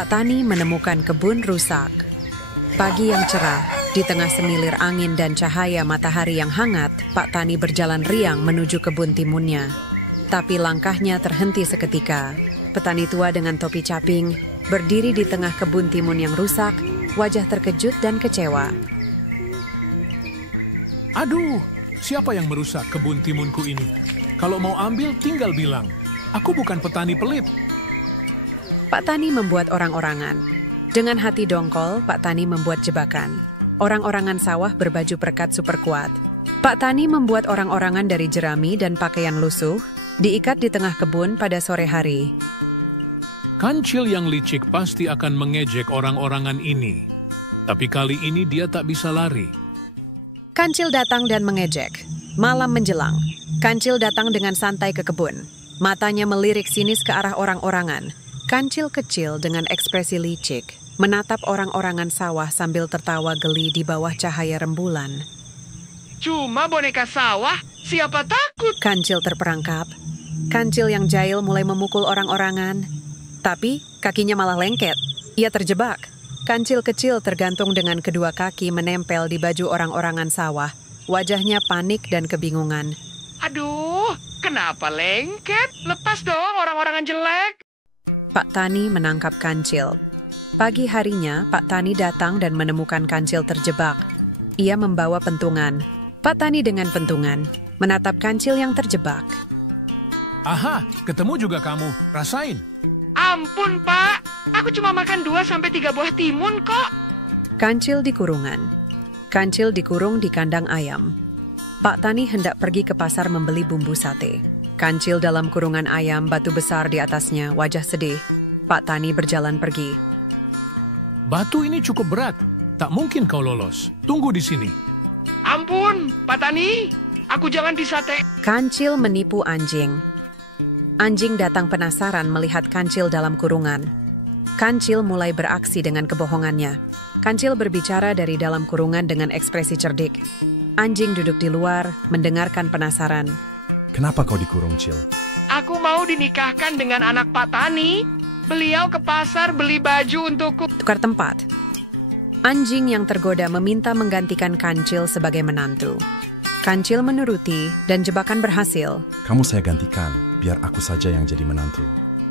Pak Tani menemukan kebun rusak. Pagi yang cerah, di tengah semilir angin dan cahaya matahari yang hangat, Pak Tani berjalan riang menuju kebun timunnya. Tapi langkahnya terhenti seketika. Petani tua dengan topi caping berdiri di tengah kebun timun yang rusak, wajah terkejut dan kecewa. Aduh, siapa yang merusak kebun timunku ini? Kalau mau ambil, tinggal bilang. Aku bukan petani pelit. Pak Tani membuat orang-orangan. Dengan hati dongkol, Pak Tani membuat jebakan. Orang-orangan sawah berbaju perekat super kuat. Pak Tani membuat orang-orangan dari jerami dan pakaian lusuh, diikat di tengah kebun pada sore hari. Kancil yang licik pasti akan mengejek orang-orangan ini. Tapi kali ini dia tak bisa lari. Kancil datang dan mengejek. Malam menjelang, Kancil datang dengan santai ke kebun. Matanya melirik sinis ke arah orang-orangan. Kancil kecil dengan ekspresi licik menatap orang-orangan sawah sambil tertawa geli di bawah cahaya rembulan. Cuma boneka sawah, siapa takut? Kancil terperangkap. Kancil yang jahil mulai memukul orang-orangan. Tapi kakinya malah lengket. Ia terjebak. Kancil kecil tergantung dengan kedua kaki menempel di baju orang-orangan sawah. Wajahnya panik dan kebingungan. Aduh, kenapa lengket? Lepas dong orang-orangan jelek. Pak Tani menangkap Kancil. Pagi harinya, Pak Tani datang dan menemukan Kancil terjebak. Ia membawa pentungan. Pak Tani dengan pentungan menatap Kancil yang terjebak. Aha, ketemu juga kamu. Rasain. Ampun, Pak. Aku cuma makan 2-3 buah timun kok. Kancil di kurungan. Kancil dikurung di kandang ayam. Pak Tani hendak pergi ke pasar membeli bumbu sate. Kancil dalam kurungan ayam, batu besar di atasnya, wajah sedih. Pak Tani berjalan pergi. Batu ini cukup berat. Tak mungkin kau lolos. Tunggu di sini. Ampun, Pak Tani. Aku jangan disate. Kancil menipu anjing. Anjing datang penasaran melihat Kancil dalam kurungan. Kancil mulai beraksi dengan kebohongannya. Kancil berbicara dari dalam kurungan dengan ekspresi cerdik. Anjing duduk di luar, mendengarkan penasaran. Kenapa kau dikurung, Cil? Aku mau dinikahkan dengan anak Pak Tani. Beliau ke pasar beli baju untukku. Tukar tempat. Anjing yang tergoda meminta menggantikan Kancil sebagai menantu. Kancil menuruti dan jebakan berhasil. Kamu saya gantikan, biar aku saja yang jadi menantu.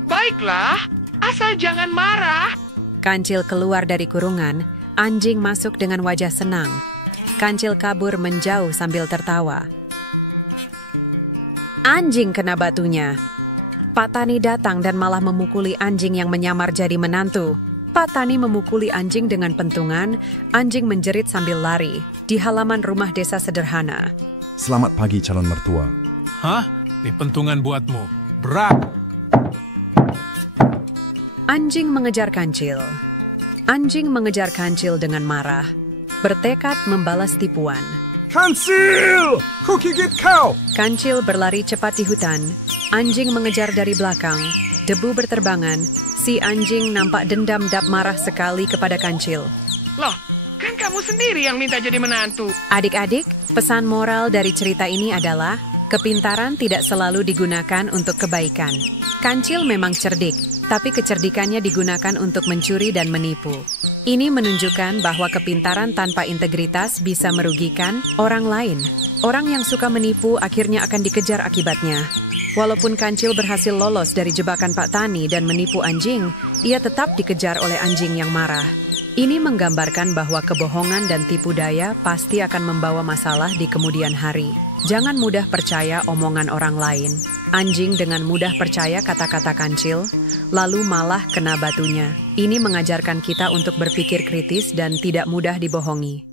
Baiklah, asal jangan marah. Kancil keluar dari kurungan, anjing masuk dengan wajah senang. Kancil kabur menjauh sambil tertawa. Anjing kena batunya. Pak Tani datang dan malah memukuli anjing yang menyamar jadi menantu. Pak Tani memukuli anjing dengan pentungan, anjing menjerit sambil lari di halaman rumah desa sederhana. Selamat pagi calon mertua. Hah? Ini pentungan buatmu. Berat. Anjing mengejar Kancil. Anjing mengejar Kancil dengan marah, bertekad membalas tipuan. Kancil! Ku gigit kau! Kancil berlari cepat di hutan. Anjing mengejar dari belakang. Debu berterbangan. Si anjing nampak dendam dan marah sekali kepada Kancil. Loh, kan kamu sendiri yang minta jadi menantu. Adik-adik, pesan moral dari cerita ini adalah kepintaran tidak selalu digunakan untuk kebaikan. Kancil memang cerdik, tapi kecerdikannya digunakan untuk mencuri dan menipu. Ini menunjukkan bahwa kepintaran tanpa integritas bisa merugikan orang lain. Orang yang suka menipu akhirnya akan dikejar akibatnya. Walaupun Kancil berhasil lolos dari jebakan Pak Tani dan menipu anjing, ia tetap dikejar oleh anjing yang marah. Ini menggambarkan bahwa kebohongan dan tipu daya pasti akan membawa masalah di kemudian hari. Jangan mudah percaya omongan orang lain. Anjing dengan mudah percaya kata-kata Kancil, lalu malah kena batunya. Ini mengajarkan kita untuk berpikir kritis dan tidak mudah dibohongi.